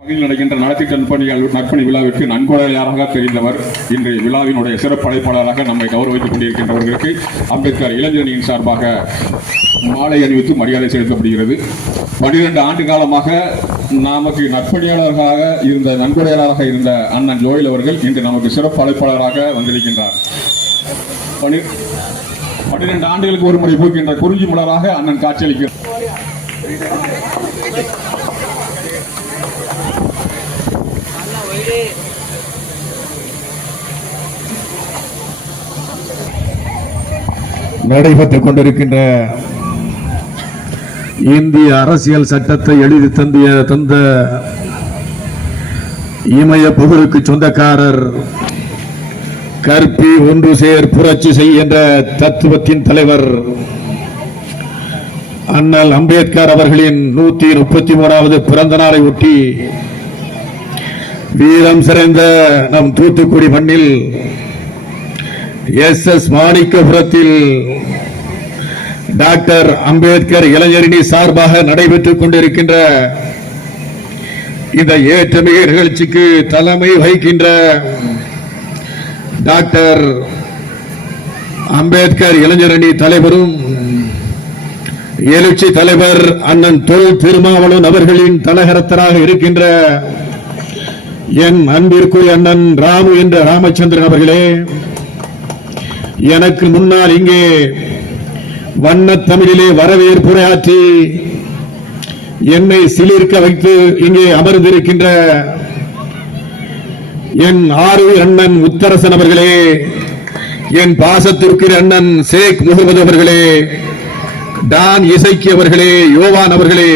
பகுதியில் நடக்கின்ற நலத்திட்ட நற்பணிகள் நற்பணி விழாவிற்கு நன்கொடையாளராக தெரிந்தவர் இன்று விழாவினுடைய சிறப்பு அழைப்பாளராக நம்மை கௌரவித்துக் கொண்டிருக்கின்றவர்களுக்கு அம்பேத்கர் இளைஞரணியின் சார்பாக மாலை அணிவித்து மரியாதை செலுத்தப்படுகிறது. பனிரெண்டு ஆண்டு காலமாக நமக்கு நற்பணியாளர்களாக இருந்த நன்கொடையாளராக இருந்த அண்ணன் ஜோயில் அவர்கள் இன்று நமக்கு சிறப்பு அழைப்பாளராக வந்திருக்கின்றார். பனி- பன்னிரண்டு ஆண்டுகளுக்கு ஒரு முறை பூக்கின்ற குறிஞ்சி மலராக அண்ணன் காட்சியளிக்கிறார். நடைபெற்றுக் கொண்டிருக்கின்ற இந்திய அரசியல் சட்டத்தை எழுதி தந்திய தந்த இமய புகழுக்கு சொந்தக்காரர் கற்பி ஒன்று சேர் புரட்சி செய் என்ற தத்துவத்தின் தலைவர் அண்ணல் அம்பேத்கர் அவர்களின் நூத்தி முப்பத்தி மூணாவது பிறந்த நாளை ஒட்டி வீரம் சிறந்த நம் தூத்துக்குடி மண்ணில் எஸ் எஸ் மாணிக்கபுரத்தில் டாக்டர் அம்பேத்கர் இளைஞரணி சார்பாக நடைபெற்றுக் கொண்டிருக்கின்ற இந்த ஏற்றமிகு நிகழ்ச்சிக்கு தலைமை வகிக்கின்ற டாக்டர் அம்பேத்கர் இளைஞரணி தலைவரும் எழுச்சி தலைவர் அண்ணன் தொல் திருமாவளவன் அவர்களின் தலகரத்தராக இருக்கின்ற என் அன்பிற்குரிய அண்ணன் ராமு என்ற ராமச்சந்திரன் அவர்களே எனக்கு முன்னால் இங்கே வண்ணத் தமிழிலே வரவேற்புரையாற்றி என்னை சிலிர்க்க வைத்து இங்கே அமர்ந்திருக்கின்ற என் ஆறு அண்ணன் முத்தரசன் அவர்களே என் பாசத்திற்குரிய அண்ணன் ஷேக் முகமது அவர்களே டான் இசைக்கு அவர்களே யோவான் அவர்களே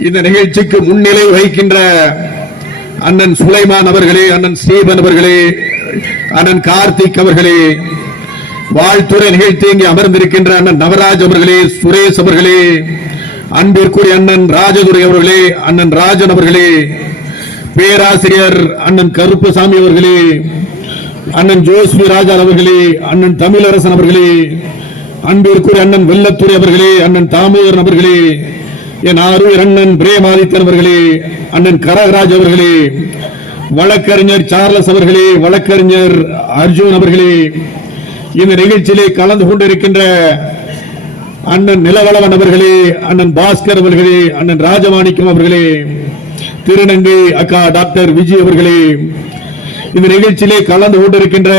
இந்த நிகழ்ச்சிக்கு முன்னிலை வகிக்கின்ற அண்ணன் சுலைமான் அவர்களே அண்ணன் ஸ்ரீபன் அவர்களே அண்ணன் கார்த்திக் அவர்களே வாழ்த்துறை நிகழ்த்தி இங்கே அமர்ந்திருக்கின்ற அண்ணன் நவராஜ் அவர்களே சுரேஷ் அவர்களே அன்பிற்குரிய அண்ணன் ராஜதுரை அவர்களே அண்ணன் ராஜன் அவர்களே பேராசிரியர் அண்ணன் கருப்புசாமி அவர்களே அண்ணன் ஜோஸ்மி ராஜா அவர்களே அண்ணன் தமிழரசன் அவர்களே அன்பிற்குரிய அண்ணன் வெள்ளத்துறை அவர்களே அண்ணன் தாமோதரன் அவர்களே என் ஆரூர் அண்ணன் பிரேமாதித்தன் அவர்களே அண்ணன் கரகராஜ் அவர்களே வழக்கறிஞர் சார்லஸ் அவர்களே வழக்கறிஞர் அர்ஜுன் அவர்களே இந்த நிகழ்ச்சியிலே கலந்து கொண்டிருக்கின்ற அண்ணன் நிலவளவன் அவர்களே அண்ணன் பாஸ்கர் அவர்களே அண்ணன் ராஜமாணிக்கம் அவர்களே திருநங்கை அக்கா டாக்டர் விஜய் அவர்களே இந்த நிகழ்ச்சியிலே கலந்து கொண்டிருக்கின்ற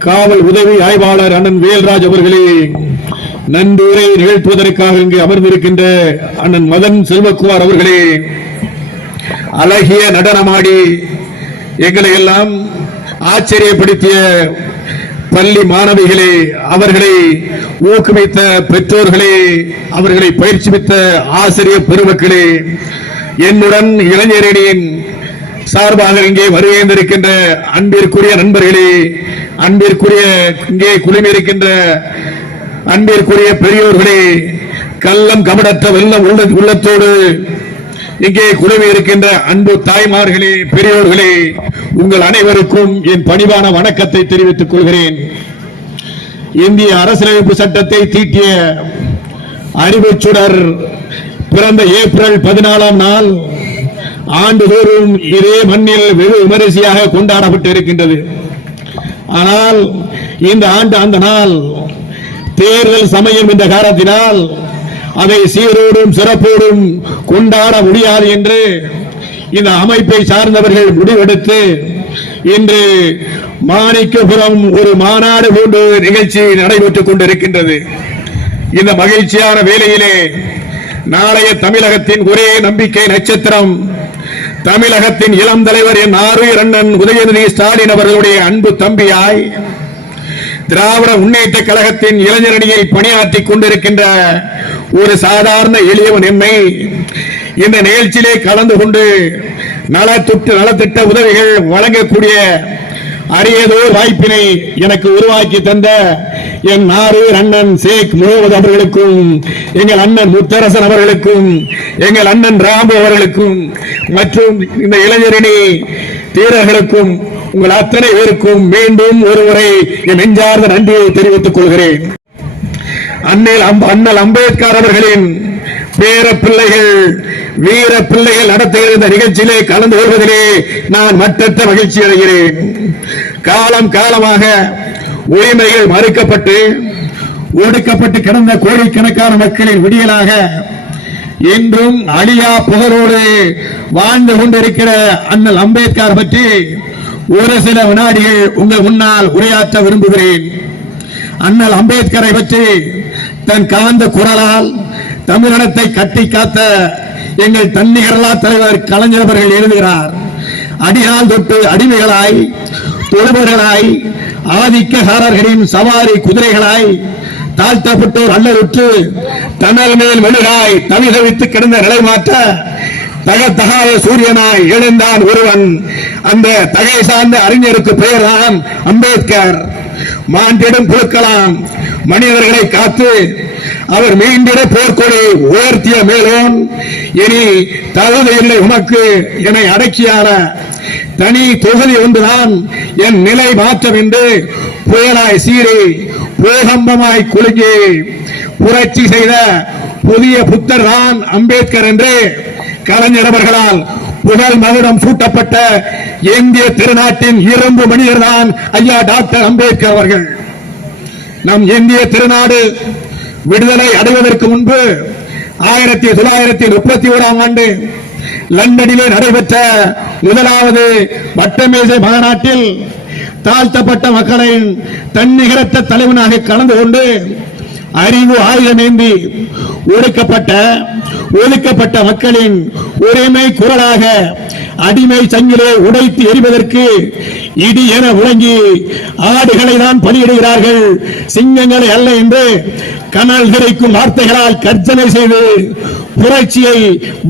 காவல் உதவி ஆய்வாளர் அண்ணன் வேல்ராஜ் அவர்களே நன்றியுரை நிகழ்த்துவதற்காக இங்கு அமர்ந்திருக்கின்ற அண்ணன் மதன் செல்வக்குமார் அவர்களே அழகிய நடனமாடி எங்களை எல்லாம் ஆச்சரியப்படுத்திய பள்ளி மாணவிகளே அவர்களை ஊக்குவித்த பெற்றோர்களே அவர்களை பயிற்சிவித்த ஆசிரியர் பெருமக்களே என்னுடன் இளைஞரணியின் சார்பாக இங்கே வருகின்றிருக்கின்ற அன்பிற்குரிய நண்பர்களே அன்பிற்குரிய இங்கே குழுமியிருக்கின்ற அன்பிற்குரிய பெரியோர்களே கள்ளம் கபடற்ற வெள்ளம் உள்ளத்தோடு இங்கே குழுவி இருக்கின்ற அன்பு தாய்மார்களே பெரியோர்களே உங்கள் அனைவருக்கும் என் பணிவான வணக்கத்தை தெரிவித்துக் கொள்கிறேன். இந்திய அரசியலமைப்பு சட்டத்தை தீட்டிய அறிவுச் சுடர் பிறந்த ஏப்ரல் பதினாலாம் நாள் ஆண்டுதோறும் இதே மண்ணில் வெகு விமரிசையாக கொண்டாடப்பட்டு இருக்கின்றது ஆனால் இந்த ஆண்டு அந்த நாள் தேர்தல் சமயம் என்ற காரணத்தினால் அதை சீரோடும் சிறப்போடும் கொண்டாட முடியாது என்று இந்த அமைப்பை சார்ந்தவர்கள் முடிவெடுத்து இன்று மாணிக்கபுரம் ஒரு மாநாடு போன்று நிகழ்ச்சி நடைபெற்றுக் கொண்டிருக்கின்றது. இந்த மகிழ்ச்சியான வேலையிலே நாளைய தமிழகத்தின் ஒரே நம்பிக்கை நட்சத்திரம். தமிழகத்தின் இளம் தலைவர் என் ஆறு அண்ணன் உதயநிதி ஸ்டாலின் அவர்களுடைய அன்பு தம்பியாய் திராவிட முன்னேற்ற கழகத்தின் இளைஞரணியில் பணியாற்றிக் கொண்டிருக்கின்ற ஒரு சாதாரண எளியவன் என்னை இந்த நிகழ்ச்சியிலே கலந்து கொண்டு நலத்துட்டு நலத்திட்ட உதவிகள் வழங்கக்கூடிய அரியதோர் வாய்ப்பினை எனக்கு உருவாக்கி தந்த என் நாரூர் அண்ணன் ஷேக் முகமது அவர்களுக்கும் எங்கள் அண்ணன் முத்தரசன் அவர்களுக்கும் எங்கள் அண்ணன் ராம்பு அவர்களுக்கும் மற்றும் இந்த இளைஞரணி தீரர்களுக்கும் உங்கள் அத்தனை பேருக்கும் மீண்டும் ஒருமுறை என் நெஞ்சார்ந்த நன்றியை தெரிவித்துக் கொள்கிறேன். அண்ணல் அம்ப- அண்ணல் அம்பேத்கர் அவர்களின் பேர பிள்ளைகள் வீர பிள்ளைகள் நடத்துகிற இந்த நிகழ்ச்சியிலே கலந்து கொள்வதிலே நான் மற்றற்ற மகிழ்ச்சி அடைகிறேன். காலம் காலமாக உரிமைகள் மறுக்கப்பட்டு ஒடுக்கப்பட்டு கிடந்த கோடிக்கணக்கான மக்களின் விடியலாக இன்றும் அழியா புகழோடு வாழ்ந்து கொண்டிருக்கிற அண்ணல் அம்பேத்கர் பற்றி ஒரு சில வினாடிகள் உங்கள் முன்னால் உரையாற்ற விரும்புகிறேன். அண்ணல் அம்பேத்கரை பற்றி தன் காந்த குரலால் தமிழினத்தை கட்டி காத்த எங்கள் தன்னிகரலா தலைவர் கலைஞர் அவர்கள் எழுதுகிறார். அடியால் தொட்டு அடிமைகளாய் தொழுவர்களாய் ஆதிக்ககாரர்களின் சவாரி குதிரைகளாய் தாழ்த்தப்பட்டோர் அல்லலுற்று தணல் மேல் மெழுகாய் தவிதவித்து கிடந்த நிலை மாற்ற தகத்தகாத சூரியனாய் எழுந்தான் ஒருவன். அந்த தகை சார்ந்த அறிஞருக்கு பெயர்தான் அம்பேத்கர். மாண்டிடம் குழுக்கலாம் மனிதர்களை காத்து அவர் மீண்டிட போர்க்கொடி உயர்த்திய மேலோன் இனி தகுதி இல்லை உனக்கு என்னை அடக்கியார. தனி தொகுதி ஒன்றுதான் என் நிலை மாற்றம் என்று புயலாய் சீறி பூகம்பமாய் குலுங்கி புரட்சி செய்த புதிய புத்தர் தான் அம்பேத்கர் என்று கலைஞர் அவர்களால் புகழ் மகுடம் சூட்டப்பட்ட இந்திய திருநாட்டின் இரும்பு மனிதர் தான் ஐயா டாக்டர் அம்பேத்கர் அவர்கள். நம் இந்திய திருநாடு விடுதலை அடைவதற்கு முன்பு ஆயிரத்தி தொள்ளாயிரத்தி முப்பத்தி ஓராம் ஆண்டு லண்டனிலே நடைபெற்ற முதலாவது வட்டமேசை மாநாட்டில் தாழ்த்தப்பட்ட மக்களின் தன்னிகரத்த தலைவனாக கலந்து கொண்டு அறிவு ஆயுதமேந்தி ஒடுக்கப்பட்ட ஒதுக்கப்பட்ட மக்களின் உரிமை குரலாக அடிமை சங்கிலே உடைத்து எறிவதற்கு இடி என உறங்கி ஆடுகளை தான் பலியிடுகிறார்கள். சிங்கங்களை அல்ல என்று கனல் கிடைக்கும் வார்த்தைகளால் கர்ஜனை செய்து புரட்சியை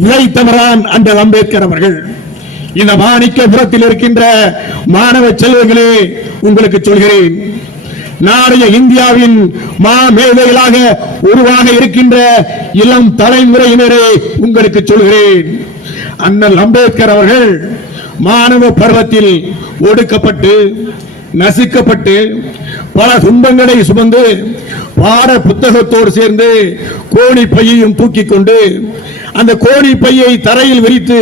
உழைத்தவரான் அந்த அம்பேத்கர் அவர்கள். இந்த மாணிக்கபுரத்தில் இருக்கின்ற மாணவ செல்வங்களே உங்களுக்கு சொல்கிறேன். நாளைய இந்தியாவின் மா மேதைகளாக உருவாக இருக்கின்ற இளம் தலைமுறையினரே உங்களுக்கு சொல்கிறேன். அண்ணல் அம்பேத்கர் அவர்கள் மாணவ பருவத்தில் ஒடுக்கப்பட்டு நசுக்கப்பட்டு பல துன்பங்களை சுமந்து பாட புத்தகத்தோடு சேர்ந்து கோழி பையையும் தூக்கி கொண்டு அந்த கோணி பையை தரையில் விரித்து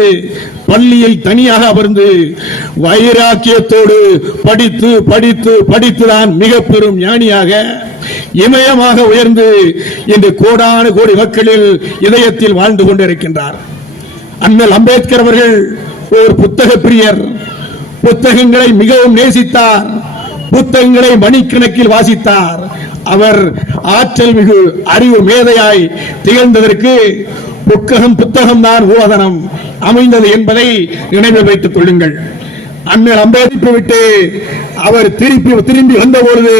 பள்ளியில் தனியாக அமர்ந்து வைராக்கியத்தோடு படித்து படித்து படித்துதான் மிக பெரும் ஞானியாக இமயமாக உயர்ந்து இன்று கோடான கோடி மக்களில் இதயத்தில் வாழ்ந்து கொண்டிருக்கின்றார். அண்ணல் அம்பேத்கர் அவர்கள் ஒரு புத்தக பிரியர். புத்தகங்களை மிகவும் நேசித்தார். புத்தகங்களை மணிக்கணக்கில் வாசித்தார். அவர் ஆற்றல் மிகு அறிவு மேதையாய் திகழ்ந்ததற்கு புக்ககம் புத்தகம் தான் ஓதனம். அமைந்தது என்பதை நினைவில் வைத்துக் கொள்ளுங்கள். அண்ணல் அம்பேதிப்பு விட்டு அவர் திருப்பி திரும்பி வந்த பொழுது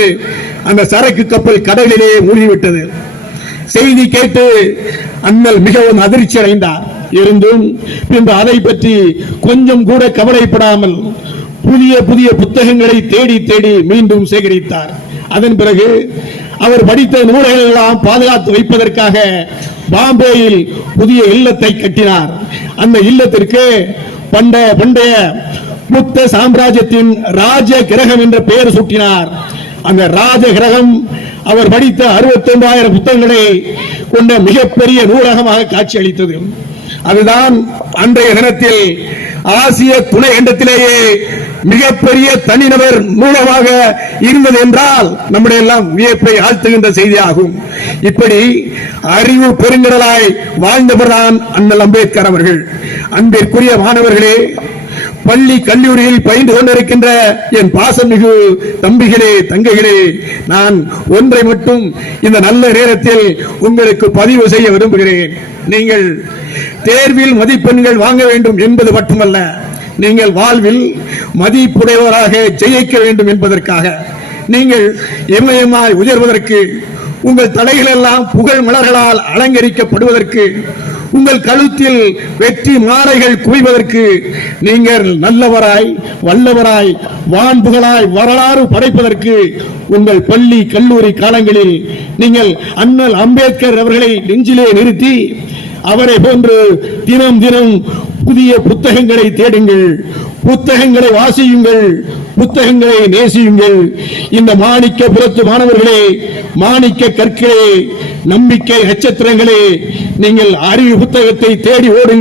அந்த சரக்கு கப்பல் கடலிலே மூழ்கிவிட்டது. செய்தி கேட்டு அண்ணல் மிகவும் அதிர்ச்சி அடைந்தார். இருந்தும் பின்பு அதை பற்றி கொஞ்சம் கூட கவலைப்படாமல் புதிய புதிய புத்தகங்களை தேடி தேடி மீண்டும் சேகரித்தார். அதன் பிறகு அவர் படித்த நூல்கள் எல்லாம் பாதுகாத்து வைப்பதற்காக பாம்பேயில் புதிய இல்லத்தை கட்டினார். அந்த இல்லத்திற்கு பண்டைய பண்டைய புத்த சாம்ராஜ்யத்தின் ராஜ கிரகம் என்ற பெயர் சூட்டினார். அந்த ராஜ கிரகம் அவர் படித்த அறுபத்தி ஒன்பதாயிரம் புத்தகங்களை கொண்ட மிகப்பெரிய நூலகமாக காட்சியளித்தது. அதுதான் அன்றைய தினத்தில் ஆசிய துணை கண்டத்திலேயே மிகப்பெரிய தனிநபர் மூலமாக இருந்தது என்றால் நம்முடைய எல்லாம் வியப்பை ஆழ்த்துகின்ற செய்தியாகும். இப்படி அறிவு பெருங்கடலாய் வாழ்ந்தவர்தான் அண்ணல் அம்பேத்கர் அவர்கள். அன்பிற்குரிய மாணவர்களே பள்ளி கல்லூரியில் பயின்று கொண்டிருக்கின்ற என் பாசமிகு தம்பிகளே தங்கைகளே நான் ஒன்றை மட்டும் இந்த நல்ல நேரத்தில் உங்களுக்கு பதிவு செய்ய விரும்புகிறேன். நீங்கள் தேர்வில் மதிப்பெண்கள் வாங்க வேண்டும் என்பது மட்டுமல்ல நீங்கள் வாழ்வில் மதிப்புடையவராக ஜெயிக்க வேண்டும் என்பதற்காக நீங்கள் இமயமாய் உயர்வதற்கு உங்கள் தலைகளெல்லாம் புகழ் மலர்களால் அலங்கரிக்கப்படுவதற்கு உங்கள் கழுத்தில் வெற்றி மாலைகள் குவிவதற்கு நீங்கள் நல்லவராய் வல்லவராய் வான்புகளாய் வரலாறு படைப்பதற்கு உங்கள் பள்ளி கல்லூரி காலங்களில் நீங்கள் அண்ணல் அம்பேத்கர் அவர்களை நெஞ்சிலே நிறுத்தி அவரை போன்று தினம் தினம் புதிய புத்தகங்களை தேடுங்கள் புத்தகங்களை வாசியுங்கள் புத்தகங்களை நேசியுங்கள். இந்த மாணிக்க புறத்து மாணவர்களே மாணிக்க கற்களே நம்பிக்கை நட்சத்திரங்களே நீங்கள் அறிவு புத்தகத்தை தேடி ஓடுங்கள்.